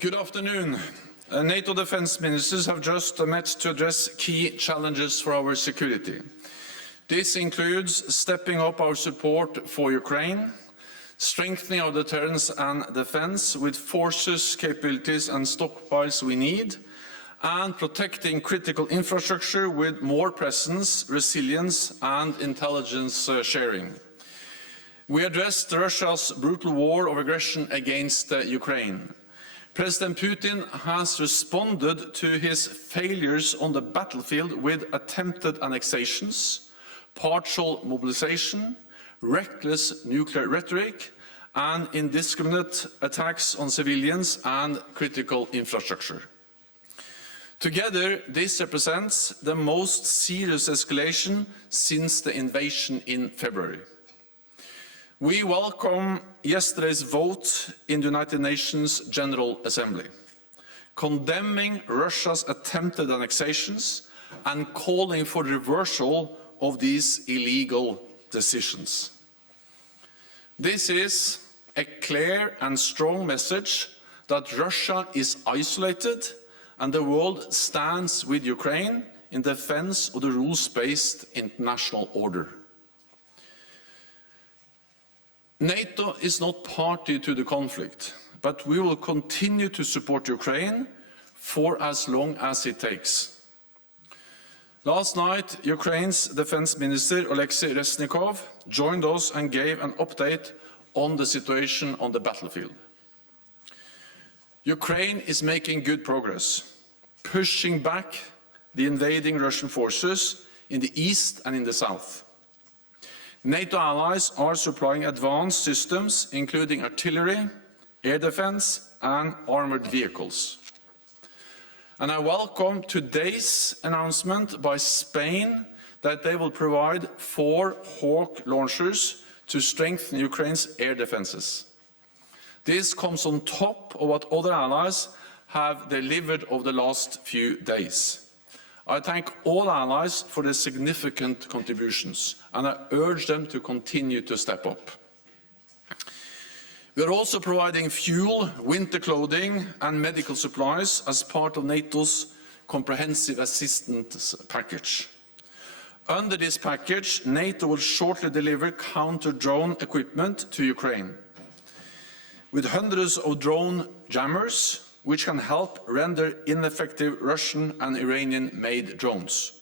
Good afternoon. NATO Defence Ministers have just met to address key challenges for our security. This includes stepping up our support for Ukraine, strengthening our deterrence and defence with forces, capabilities and stockpiles we need, and protecting critical infrastructure with more presence, resilience and intelligence sharing. We addressed Russia's brutal war of aggression against Ukraine. President Putin has responded to his failures on the battlefield with attempted annexations, partial mobilisation, reckless nuclear rhetoric, and indiscriminate attacks on civilians and critical infrastructure. Together, this represents the most serious escalation since the invasion in February. We welcome yesterday's vote in the United Nations General Assembly, condemning Russia's attempted annexations and calling for the reversal of these illegal decisions. This is a clear and strong message that Russia is isolated and the world stands with Ukraine in defense of the rules-based international order. NATO is not party to the conflict, but we will continue to support Ukraine for as long as it takes. Last night, Ukraine's Defence Minister Oleksiy Reznikov joined us and gave an update on the situation on the battlefield. Ukraine is making good progress, pushing back the invading Russian forces in the east and in the south. NATO allies are supplying advanced systems, including artillery, air defense, and armored vehicles. And I welcome today's announcement by Spain that they will provide 4 Hawk launchers to strengthen Ukraine's air defenses. This comes on top of what other allies have delivered over the last few days. I thank all allies for their significant contributions, and I urge them to continue to step up. We are also providing fuel, winter clothing and medical supplies as part of NATO's comprehensive assistance package. Under this package, NATO will shortly deliver counter-drone equipment to Ukraine, with hundreds of drone jammers, which can help render ineffective Russian and Iranian-made drones,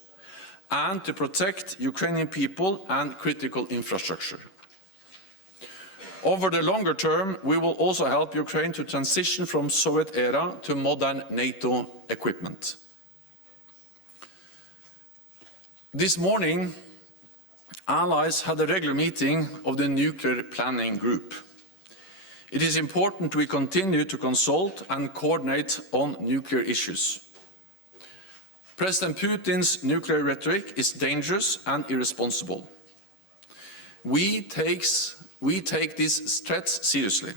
and to protect Ukrainian people and critical infrastructure. Over the longer term, we will also help Ukraine to transition from Soviet era to modern NATO equipment. This morning, allies had a regular meeting of the Nuclear Planning Group. It is important we continue to consult and coordinate on nuclear issues. President Putin's nuclear rhetoric is dangerous and irresponsible. We take these threats seriously,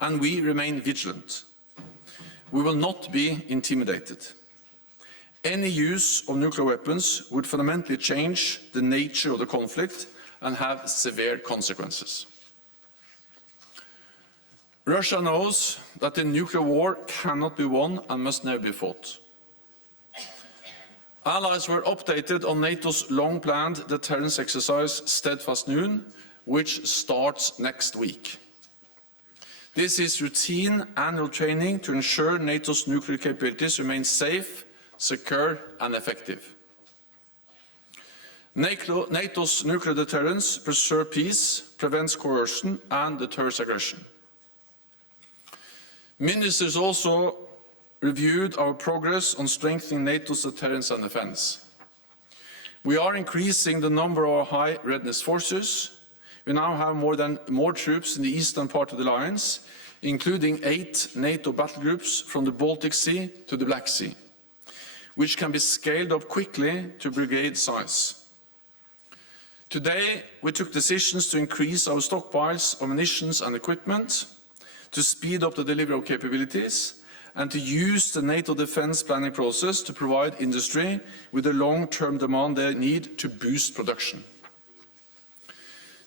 and we remain vigilant. We will not be intimidated. Any use of nuclear weapons would fundamentally change the nature of the conflict and have severe consequences. Russia knows that the nuclear war cannot be won and must never be fought. Allies were updated on NATO's long-planned deterrence exercise Steadfast Noon, which starts next week. This is routine annual training to ensure NATO's nuclear capabilities remain safe, secure and effective. NATO's nuclear deterrence preserves peace, prevents coercion and deters aggression. Ministers also reviewed our progress on strengthening NATO's deterrence and defence. We are increasing the number of our high readiness forces. We now have more troops in the eastern part of the alliance, including 8 NATO battle groups from the Baltic Sea to the Black Sea, which can be scaled up quickly to brigade size. Today, we took decisions to increase our stockpiles of munitions and equipment, to speed up the delivery of capabilities, and to use the NATO defence planning process to provide industry with the long-term demand they need to boost production.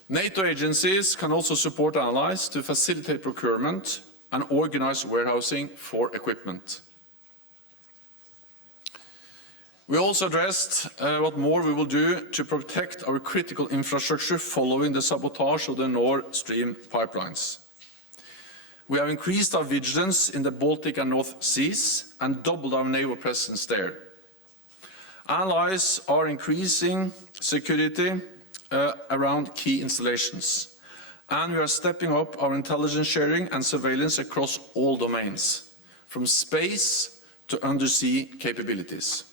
NATO agencies can also support allies to facilitate procurement and organized warehousing for equipment. We also addressed what more we will do to protect our critical infrastructure following the sabotage of the Nord Stream pipelines. We have increased our vigilance in the Baltic and North Seas and doubled our naval presence there. Allies are increasing security around key installations, and we are stepping up our intelligence sharing and surveillance across all domains, from space to undersea capabilities.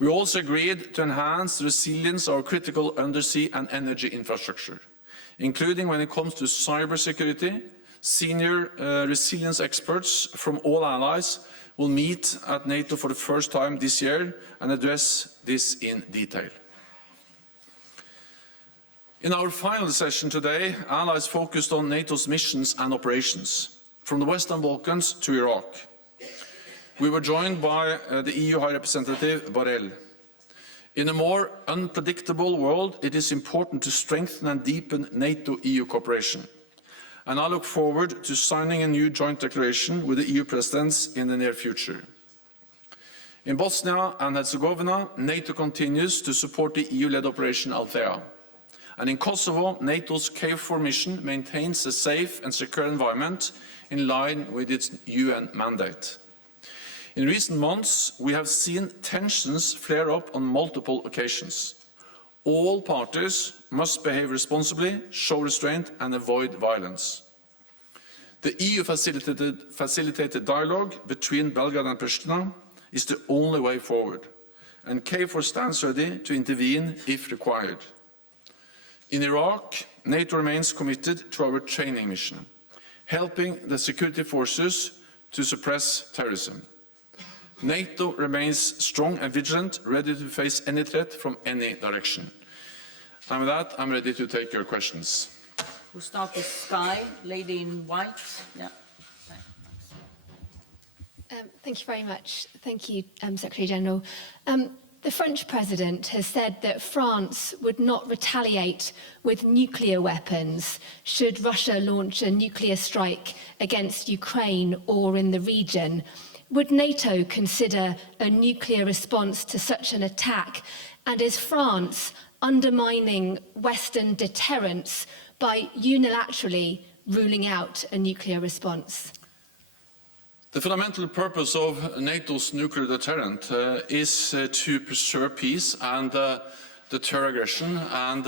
We also agreed to enhance the resilience of our critical undersea and energy infrastructure, including when it comes to cybersecurity. Senior resilience experts from all allies will meet at NATO for the first time this year and address this in detail. In our final session today, allies focused on NATO's missions and operations, from the Western Balkans to Iraq. We were joined by the EU High Representative Borrell. In a more unpredictable world, it is important to strengthen and deepen NATO-EU cooperation. And I look forward to signing a new joint declaration with the EU presidents in the near future. In Bosnia and Herzegovina, NATO continues to support the EU-led Operation Althea. And in Kosovo, NATO's KFOR mission maintains a safe and secure environment in line with its UN mandate. In recent months, we have seen tensions flare up on multiple occasions. All parties must behave responsibly, show restraint and avoid violence. The EU facilitated dialogue between Belgrade and Pristina is the only way forward, and KFOR stands ready to intervene if required. In Iraq, NATO remains committed to our training mission, helping the security forces to suppress terrorism. NATO remains strong and vigilant, ready to face any threat from any direction. And with that, I'm ready to take your questions. We'll start with Sky, lady in white. Yeah. Thank you very much. Thank you, Secretary General. The French President has said that France would not retaliate with nuclear weapons should Russia launch a nuclear strike against Ukraine or in the region. Would NATO consider a nuclear response to such an attack? And is France undermining Western deterrence by unilaterally ruling out a nuclear response? The fundamental purpose of NATO's nuclear deterrent is to preserve peace and deter aggression and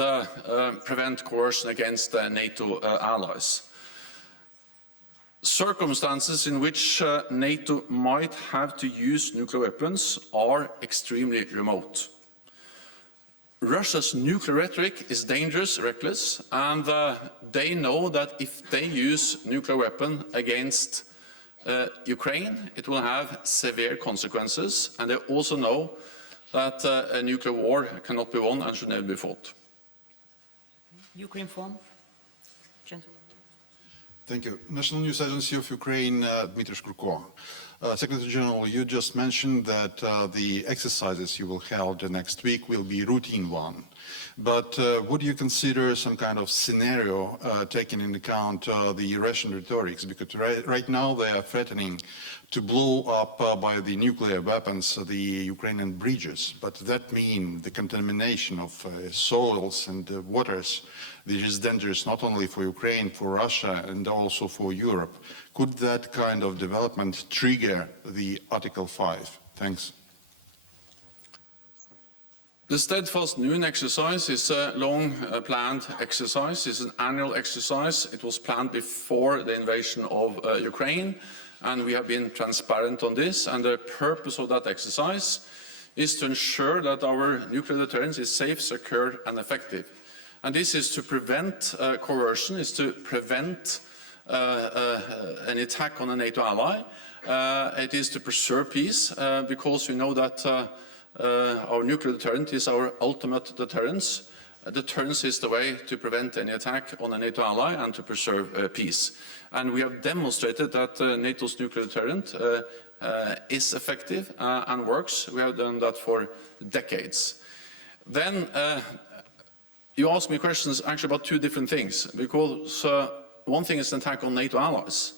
prevent coercion against NATO allies. Circumstances in which NATO might have to use nuclear weapons are extremely remote. Russia's nuclear rhetoric is dangerous, reckless, and they know that if they use nuclear weapon against Ukraine, it will have severe consequences, and they also know that a nuclear war cannot be won and should never be fought. Ukraine form. Gentleman. Thank you. National News Agency of Ukraine, Dmitry Shkurko. Secretary General, you just mentioned that the exercises you will hold next week will be routine one. But would you consider some kind of scenario taking into account the Russian rhetorics? Because right now they are threatening to blow up by the nuclear weapons the Ukrainian bridges. But that means the contamination of soils and waters, which is dangerous not only for Ukraine, for Russia, and also for Europe. Could that kind of development trigger the Article 5? Thanks. The Steadfast Noon exercise is a long-planned exercise. It's an annual exercise. It was planned before the invasion of Ukraine, and we have been transparent on this. And the purpose of that exercise is to ensure that our nuclear deterrence is safe, secure, and effective. And this is to prevent coercion, is to prevent an attack on a NATO ally. It is to preserve peace, because we know that our nuclear deterrent is our ultimate deterrence. Deterrence is the way to prevent any attack on a NATO ally and to preserve peace. And we have demonstrated that NATO's nuclear deterrent is effective and works. We have done that for decades. Then you asked me questions actually about two different things, because one thing is an attack on NATO allies.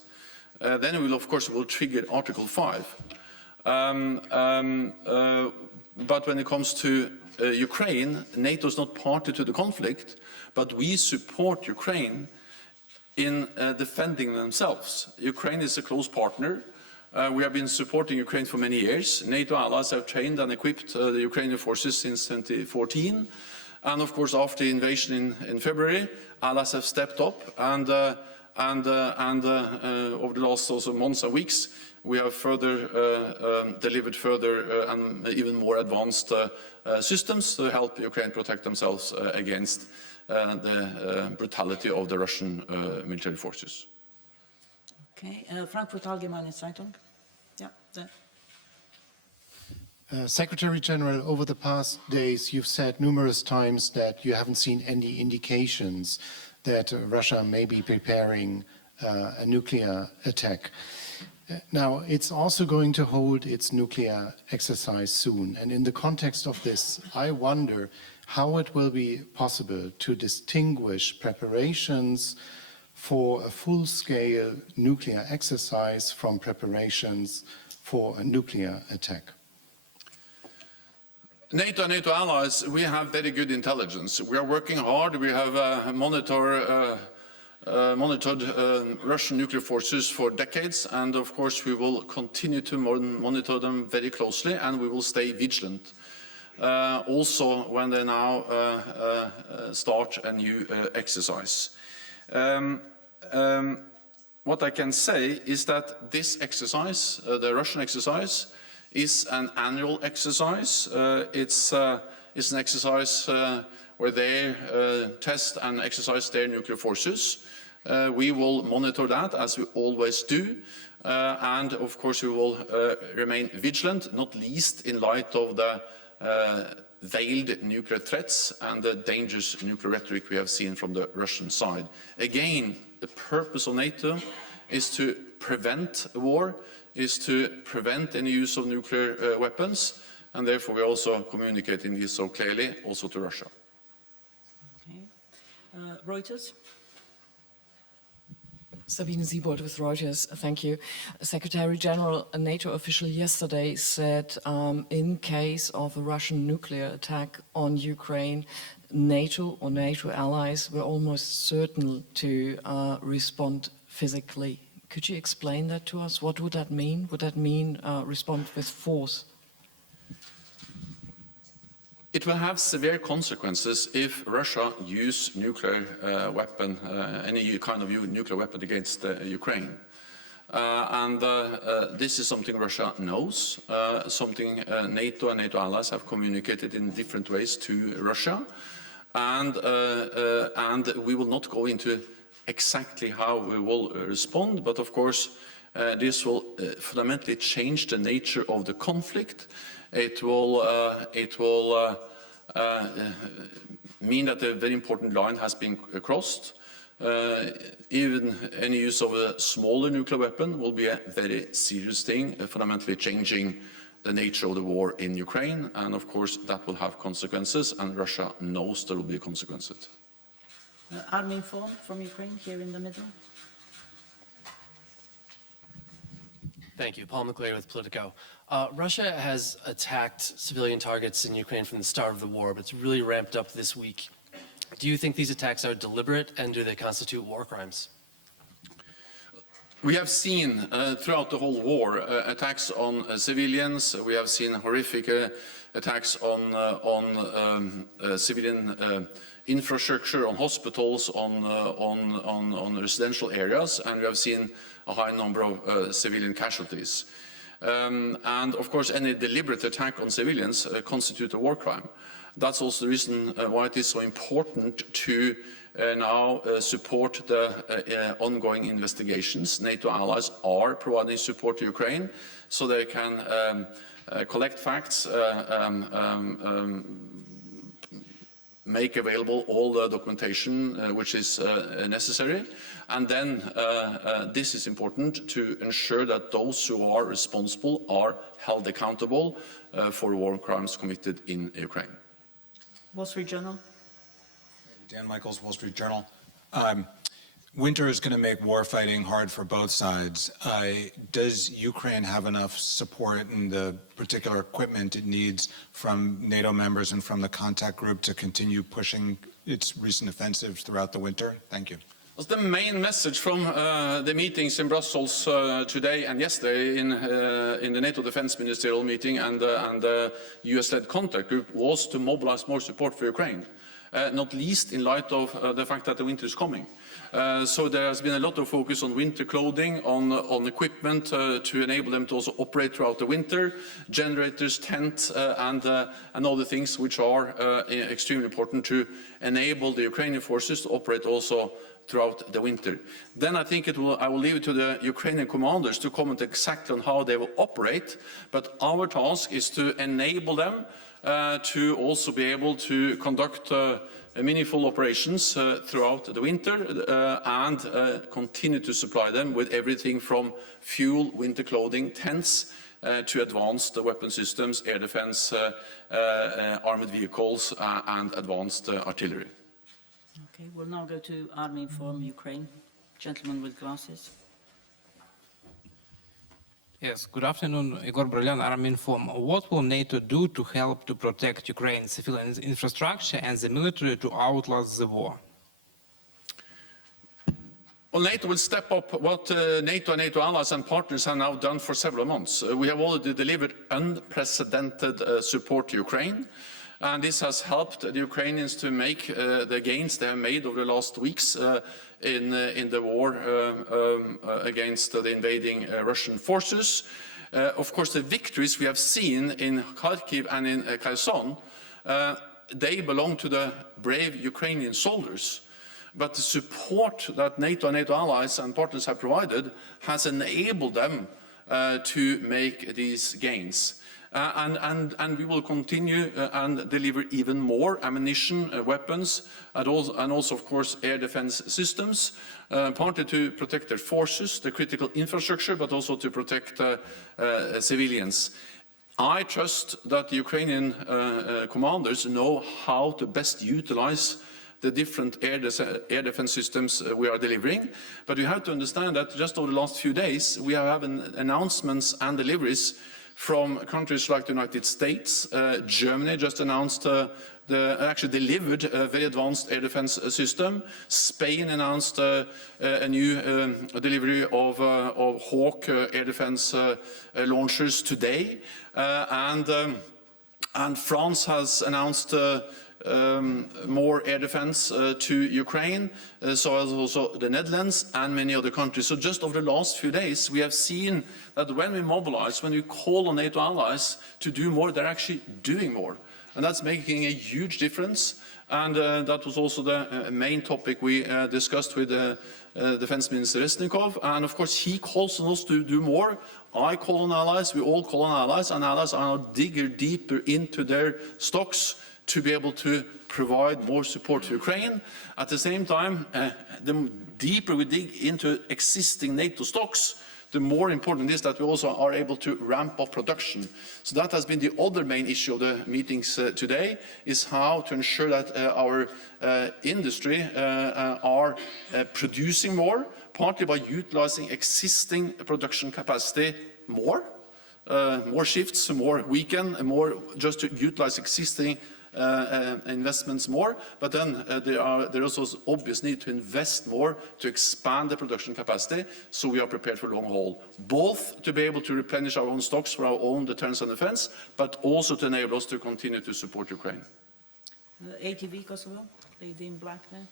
then we will, of course, trigger Article 5. But when it comes to Ukraine, NATO is not party to the conflict, but we support Ukraine in defending themselves. Ukraine is a close partner. We have been supporting Ukraine for many years. NATO allies have trained and equipped the Ukrainian forces since 2014. And of course, after the invasion in February, allies have stepped up, and over the last also months and weeks, we have further delivered further and even more advanced systems to help Ukraine protect themselves against the brutality of the Russian military forces. Okay, Frankfurt Allgemeine Zeitung. Yeah, there. Secretary General, over the past days, you've said numerous times that you haven't seen any indications that Russia may be preparing a nuclear attack. Now, it's also going to hold its nuclear exercise soon. And in the context of this, I wonder how it will be possible to distinguish preparations for a full-scale nuclear exercise from preparations for a nuclear attack. NATO and NATO allies, we have very good intelligence. We are working hard. We have monitored Russian nuclear forces for decades, and of course we will continue to monitor them very closely, and we will stay vigilant. Also when they now start a new exercise. What I can say is that this exercise, the Russian exercise, is an annual exercise. It's an exercise where they test and exercise their nuclear forces. We will monitor that, as we always do, and of course we will remain vigilant, not least in light of the veiled nuclear threats and the dangerous nuclear rhetoric we have seen from the Russian side. Again, the purpose of NATO is to prevent war, is to prevent any use of nuclear weapons, and therefore we are also communicating this so clearly also to Russia. Okay. Reuters. Sabine Siebold with Reuters, thank you. Secretary General, a NATO official yesterday said in case of a Russian nuclear attack on Ukraine, NATO or NATO allies were almost certain to respond physically. Could you explain that to us? What would that mean? Would that mean respond with force? It will have severe consequences if Russia uses nuclear weapon, any kind of nuclear weapon against Ukraine. This is something Russia knows, something NATO and NATO allies have communicated in different ways to Russia. And we will not go into exactly how we will respond, but of course this will fundamentally change the nature of the conflict. It will mean that a very important line has been crossed. Even any use of a smaller nuclear weapon will be a very serious thing, fundamentally changing the nature of the war in Ukraine, and of course that will have consequences, and Russia knows there will be consequences. Armin Form from Ukraine, here in the middle. Thank you. Paul McClary with Politico. Russia has attacked civilian targets in Ukraine from the start of the war, but it's really ramped up this week. Do you think these attacks are deliberate, and do they constitute war crimes? We have seen throughout the whole war attacks on civilians. We have seen horrific attacks on civilian infrastructure, on hospitals, on residential areas, and we have seen a high number of civilian casualties. And of course, any deliberate attack on civilians constitutes a war crime. That's also the reason why it is so important to now support the ongoing investigations. NATO allies are providing support to Ukraine so they can collect facts, make available all the documentation which is necessary, and then this is important to ensure that those who are responsible are held accountable for war crimes committed in Ukraine. Wall Street Journal. Dan Michaels, Wall Street Journal. winter is going to make war fighting hard for both sides. Does Ukraine have enough support and the particular equipment it needs from NATO members and from the contact group to continue pushing its recent offensives throughout the winter? Thank you. The main message from the meetings in Brussels today and yesterday in the NATO Defence Ministerial meeting and the US-led contact group was to mobilize more support for Ukraine, not least in light of the fact that the winter is coming. So there has been a lot of focus on winter clothing, on equipment to enable them to also operate throughout the winter, generators, tents, and other things which are extremely important to enable the Ukrainian forces to operate also throughout the winter. Then I think I will leave it to the Ukrainian commanders to comment exactly on how they will operate, but our task is to enable them to also be able to conduct meaningful operations throughout the winter and continue to supply them with everything from fuel, winter clothing, tents, to advanced weapon systems, air defense, armored vehicles, and advanced artillery. Okay, we'll now go to Army from Ukraine. Gentleman with glasses. Yes, good afternoon, Igor Brylyan, Army Inform. What will NATO do to help to protect Ukraine's civilian infrastructure and the military to outlast the war? Well, NATO will step up what NATO and NATO allies and partners have now done for several months. We have already delivered unprecedented support to Ukraine, and this has helped the Ukrainians to make the gains they have made over the last weeks in the war against the invading Russian forces. Of course, the victories we have seen in Kharkiv and in Kherson, they belong to the brave Ukrainian soldiers. But the support that NATO and NATO allies and partners have provided has enabled them to make these gains. And we will continue and deliver even more ammunition, weapons, and also, of course, air defense systems, partly to protect their forces, the critical infrastructure, but also to protect civilians. I trust that the Ukrainian commanders know how to best utilize the different air defense systems we are delivering. But you have to understand that just over the last few days, we have had announcements and deliveries from countries like the United States. Germany just announced actually delivered a very advanced air defense system. Spain announced a new delivery of Hawk air defense launchers today. And France has announced more air defense to Ukraine, so as also the Netherlands and many other countries. So just over the last few days, we have seen that when we mobilize, when we call on NATO allies to do more, they're actually doing more. And that's making a huge difference. And that was also the main topic we discussed with Defense Minister Resnikov. And of course, he calls on us to do more. I call on allies, we all call on allies, and allies are now digging deeper into their stocks to be able to provide more support to Ukraine. At the same time, the deeper we dig into existing NATO stocks, the more important it is that we also are able to ramp up production. So that has been the other main issue of the meetings today, is how to ensure that our industry are producing more, partly by utilizing existing production capacity more shifts, more weekend, and more just to utilize existing investments more, but then there is also obvious need to invest more to expand the production capacity, so we are prepared for long haul, both to be able to replenish our own stocks for our own deterrence and defense, but also to enable us to continue to support Ukraine. ATV Kosovo, lady in black there.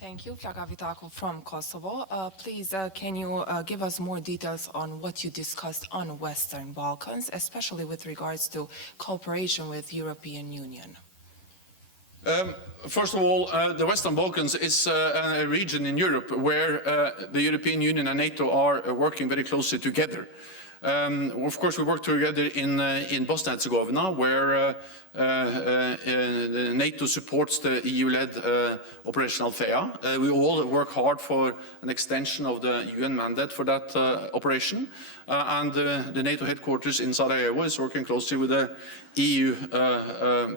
Thank you, Flaga Vitako from Kosovo. Please, can you give us more details on what you discussed on Western Balkans, especially with regards to cooperation with European Union? First of all, the Western Balkans is a region in Europe where the European Union and NATO are working very closely together. Of course, we work together in Bosnia Herzegovina, where NATO supports the EU-led Operation Althea. We all work hard for an extension of the UN mandate for that operation. and the NATO headquarters in Sarajevo is working closely with the EU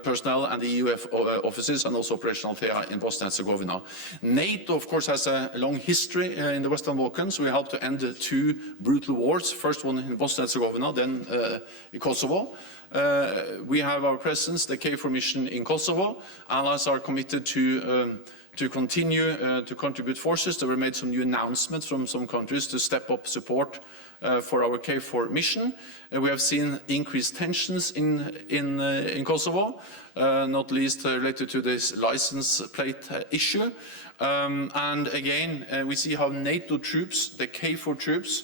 personnel and the EU offices and also operational FEA in Bosnia and Herzegovina. NATO, of course, has a long history in the Western Balkans. We helped to end 2 brutal wars, first one in Bosnia and Herzegovina, then in Kosovo. We have our presence, the KFOR mission in Kosovo. Allies are committed to continue to contribute forces. There were made some new announcements from some countries to step up support for our KFOR mission. We have seen increased tensions in Kosovo, not least related to this license plate issue. And again, we see how NATO troops, the KFOR troops,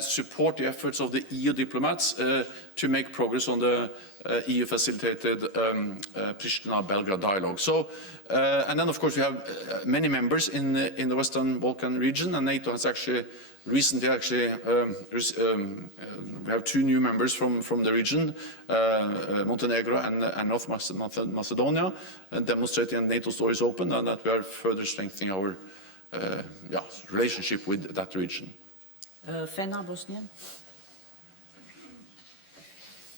support the efforts of the EU diplomats to make progress on the EU-facilitated Pristina-Belgrade dialogue. So, and then of course we have many members in the Western Balkan region, and NATO has actually recently we have 2 new members from the region, Montenegro and North Macedonia, demonstrating that NATO's door is open and that we are further strengthening our relationship with that region. Fena, Bosnia.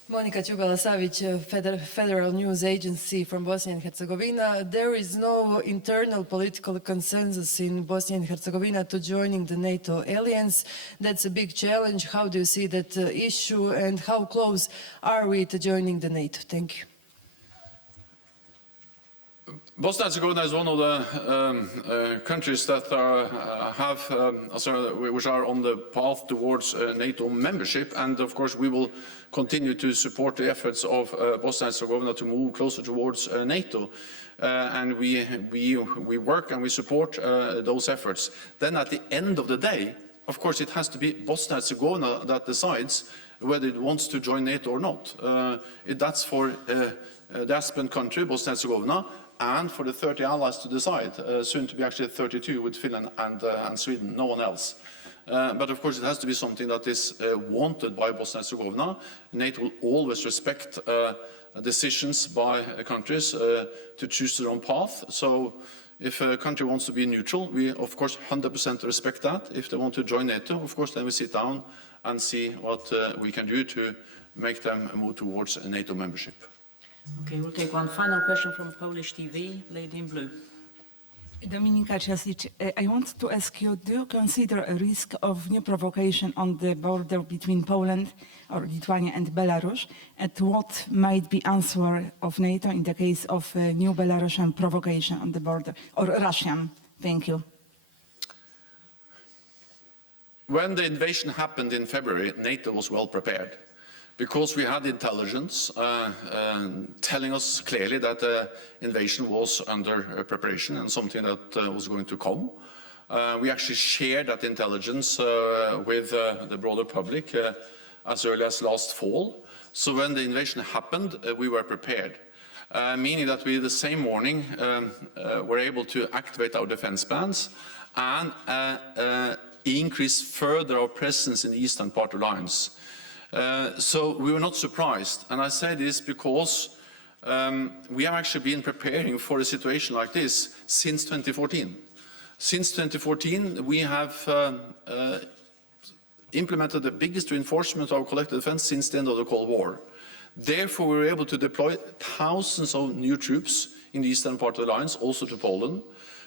Monica Čugala-Savić, Federal News Agency from Bosnia and Herzegovina. There is no internal political consensus in Bosnia and Herzegovina to joining the NATO alliance. That's a big challenge. How do you see that issue, and how close are we to joining the NATO? Thank you. Bosnia and Herzegovina is one of the countries that which are on the path towards NATO membership, and of course we will continue to support the efforts of Bosnia and Herzegovina to move closer towards NATO. And we work and we support those efforts. Then at the end of the day, of course, it has to be Bosnia and Herzegovina that decides whether it wants to join NATO or not. That's for the aspirant country, Bosnia and Herzegovina, and for the 30 allies to decide, soon to be actually 32 with Finland and Sweden, no one else. But of course it has to be something that is wanted by Bosnia and Herzegovina. NATO will always respect decisions by countries to choose their own path. So if a country wants to be neutral, we of course 100% respect that. If they want to join NATO, of course then we sit down and see what we can do to make them move towards a NATO membership. Okay, we'll take one final question from Polish TV, lady in blue. Dominika Ciasic, I want to ask you, do you consider a risk of new provocation on the border between Poland or Lithuania and Belarus? And what might be answer of NATO in the case of a new Belarusian provocation on the border, or Russian? Thank you. When the invasion happened in February, NATO was well prepared, because we had intelligence telling us clearly that the invasion was under preparation and something that was going to come. We actually shared that intelligence with the broader public as early as last fall. So when the invasion happened, we were prepared, meaning that we the same morning were able to activate our defense plans and increase further our presence in the eastern part of the alliance. So we were not surprised, and I say this because we have actually been preparing for a situation like this since 2014. Since 2014, we have implemented the biggest reinforcement of our collective defense since the end of the Cold War. Therefore, we were able to deploy thousands of new troops in the eastern part of the alliance, also to Poland,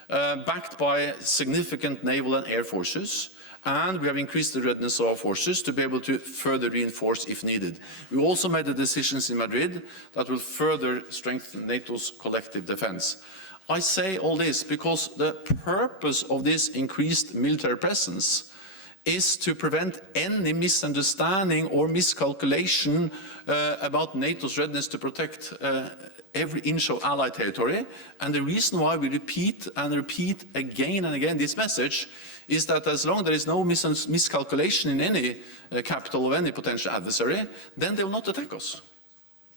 backed by significant naval and air forces. And we have increased the readiness of our forces to be able to further reinforce if needed. We also made the decisions in Madrid that will further strengthen NATO's collective defense. I say all this because the purpose of this increased military presence is to prevent any misunderstanding or miscalculation about NATO's readiness to protect every inch of Allied territory. And the reason why we repeat and repeat again and again this message is that as long as there is no miscalculation in any capital of any potential adversary, then they will not attack us,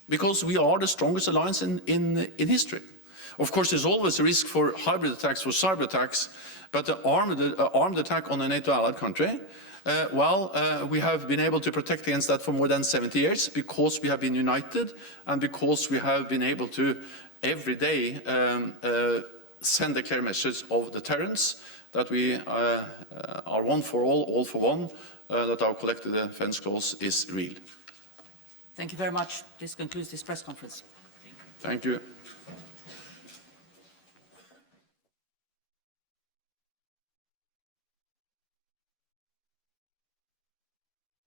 because we are the strongest alliance in history. Of course, there's always a risk for hybrid attacks, for cyber attacks, but the armed attack on a NATO allied country, we have been able to protect against that for more than 70 years, because we have been united and because we have been able to every day send a clear message of deterrence, that we are one for all for one, that our collective defense goals is real. Thank you very much. This concludes this press conference. Thank you.